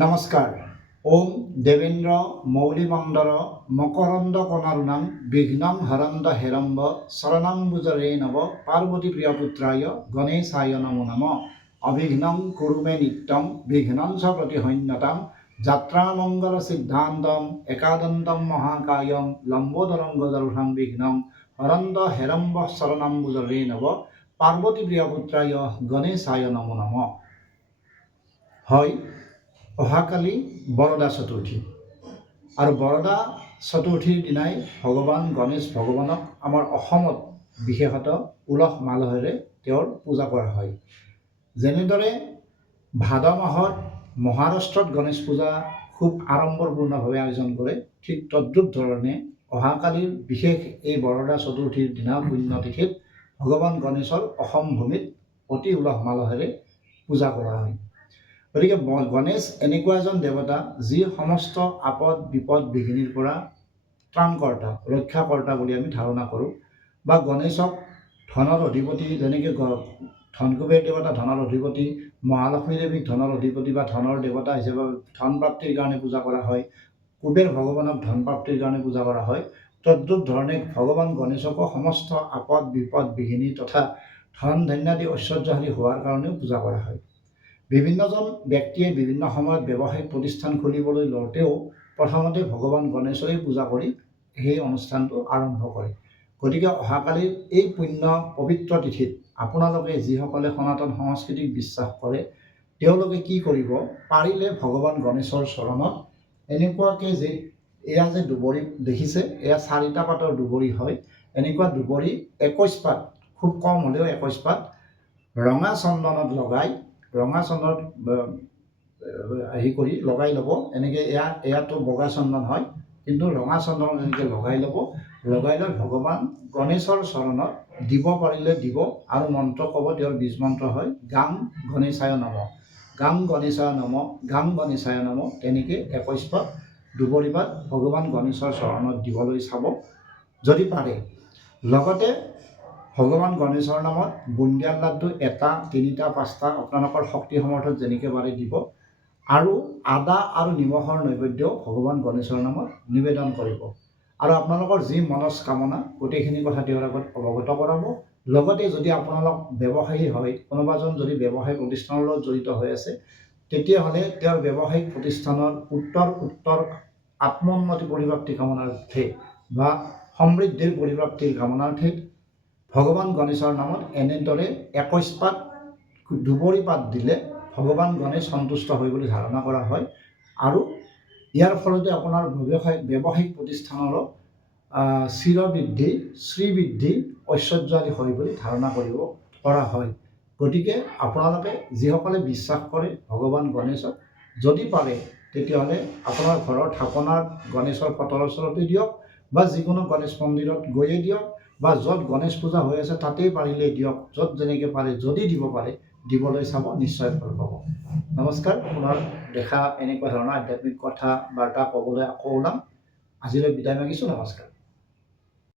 নমস্কাৰ। ওম দেবেন্দ্ৰ মৌলিমন্দৰ মকৰন্দ কণাৰুণাং বিঘ্নং হৰন্দ হেৰম্ব শৰণাম্বুজৰে নৱ পাৰ্বতী প্ৰিয়পুত্ৰায় গণেশায় নমো নমঃ। অবিঘ্নং কুৰুমে নিত্যং বিঘ্নং চ প্ৰতিহন্যতাং যাত্ৰামঙ্গল সিদ্ধান্তম একাদন্তম মহাকায়ং লম্বোদৰং গজৰুষাং বিঘ্নং হৰন্দ হেৰম্ব শৰণাম্বুজৰে নৱ পাৰ্বতী প্ৰিয়পুত্ৰায় গণেশায় নমো নমঃ। হয়, অহাকালি বৰদা চতুৰ্থী আৰু বৰদা চতুৰ্থীৰ দিনাই ভগৱান গণেশ ভগৱানক আমাৰ অসমত বিশেষত উলহ মালহেৰে তেওঁৰ পূজা কৰা হয়। যেনেদৰে ভাদ মাহত মহাৰাষ্ট্ৰত গণেশ পূজা খুব আড়ম্বৰপূৰ্ণভাৱে আয়োজন কৰে, ঠিক তদ্ৰূপ ধৰণে অহাকালিৰ বিশেষ এই বৰদা চতুৰ্থীৰ দিনা পুণ্যতিথিত ভগৱান গণেশৰ অসম ভূমিত অতি উলহ মালহেৰে পূজা কৰা হয়। গতিকে গণেশ এনেকুৱা এজন দেৱতা যি সমস্ত আপদ বিপদ বিঘিনিৰ পৰা ত্ৰাণকৰ্তা ৰক্ষাকৰ্তা বুলি আমি ধাৰণা কৰোঁ। বা গণেশক ধনৰ অধিপতি, যেনেকৈ ধনকুবেৰ দেৱতা ধনৰ অধিপতি, মহালক্ষ্মী দেৱীক ধনৰ অধিপতি বা ধনৰ দেৱতা হিচাপে ধন প্ৰাপ্তিৰ কাৰণে পূজা কৰা হয়, কুবেৰ ভগৱানক ধন প্ৰাপ্তিৰ কাৰণে পূজা কৰা হয়, তদ্ৰূপ ধৰণে ভগৱান গণেশকো সমস্ত আপদ বিপদ বিঘিনি তথা ধন ধান্যাদি ঐশ্বৰ্যশালী হোৱাৰ কাৰণেও পূজা কৰা হয়। বিভিন্নজন ব্যক্তিয়ে বিভিন্ন সময়ত ব্যৱসায়িক প্ৰতিষ্ঠান খুলিবলৈ লওঁতেও প্ৰথমতে ভগৱান গণেশৰেই পূজা কৰি সেই অনুষ্ঠানটো আৰম্ভ কৰে। গতিকে অহাকালিৰ এই পুণ্য পবিত্ৰ তিথিত আপোনালোকে যিসকলে সনাতন সংস্কৃতিক বিশ্বাস কৰে তেওঁলোকে কি কৰিব, পাৰিলে ভগৱান গণেশৰ চৰণত এনেকুৱাকৈ যে এয়া যে দুবৰি দেখিছে, এয়া 4টা পাতৰ দুবৰি হয়, এনেকুৱা দুবৰি 21 পাত, খুব কম হ'লেও 21 পাত ৰঙা চন্দনত লগাই, ৰঙা চন্দনত কৰি লগাই ল'ব। এনেকৈ এয়াতো বগা চন্দন হয়, কিন্তু ৰঙা চন্দনত এনেকৈ লগাই ল'ব। লগাই লৈ ভগৱান গণেশৰ চৰণত দিব পাৰিলে দিব, আৰু মন্ত্ৰ ক'ব, তেওঁৰ বীজ মন্ত্ৰ হয় গাং গণেশায় নমঃ, গাং গণেশায় নমঃ, গাং গণেশায় নমঃ। তেনেকৈ 21 পাত দুবৰি পাত ভগৱান গণেশৰ চৰণত দিবলৈ চাব যদি পাৰে। লগতে ভগৱান গণেশৰ নামত বুন্দিয়াৰ লাড্ডু 1টা 3টা 5টা আপোনালোকৰ শক্তি সামৰ্থত যেনেকৈ পাৰে দিব, আৰু আদা আৰু নিমখৰ নৈবেদ্যও ভগৱান গণেশৰ নামত নিবেদন কৰিব। আৰু আপোনালোকৰ যি মনস্কামনা গোটেইখিনি কথা তেওঁৰ আগত অৱগত কৰাব। লগতে যদি আপোনালোক ব্যৱসায়ী হয়, কোনোবাজন যদি ব্যৱসায়িক প্ৰতিষ্ঠানৰ লগত জড়িত হৈ আছে, তেতিয়াহ'লে তেওঁৰ ব্যৱসায়িক প্ৰতিষ্ঠানৰ উত্তৰ আত্মোন্নতি পৰিপ্ৰাপ্তি কামনাৰ্থে বা সমৃদ্ধিৰ পৰিপ্ৰাপ্তিৰ কামনাৰ্থে ভগৱান গণেশৰ নামত এনেদৰে 21 পাত দুবৰি পাত দিলে ভগৱান গণেশ সন্তুষ্ট হয় বুলি ধাৰণা কৰা হয়। আৰু ইয়াৰ ফলতে আপোনাৰ ব্যৱসায়িক প্ৰতিষ্ঠানৰো চিৰবৃদ্ধি শ্ৰীবৃদ্ধি ঐশ্বৰ্য আদি হয় বুলি ধাৰণা কৰা হয়। গতিকে আপোনালোকে যিসকলে বিশ্বাস কৰে ভগৱান গণেশক, যদি পাৰে তেতিয়াহ'লে আপোনাৰ ঘৰৰ থাপনাৰ গণেশৰ ফটোৰ ওচৰতে দিয়ক, বা যিকোনো গণেশ মন্দিৰত গৈয়ে দিয়ক, বা য'ত গণেশ পূজা হৈ আছে তাতেই পাৰিলে দিয়ক। য'ত যেনেকৈ পাৰে যদি দিব পাৰে দিবলৈ চাব, নিশ্চয় ফল পাব। নমস্কাৰ। পুনৰ দেখা এনেকুৱা ধৰণৰ আধ্যাত্মিক কথা বাৰ্তা ক'বলৈ আকৌ ওলাম। আজিলৈ বিদায় মাগিছোঁ। নমস্কাৰ।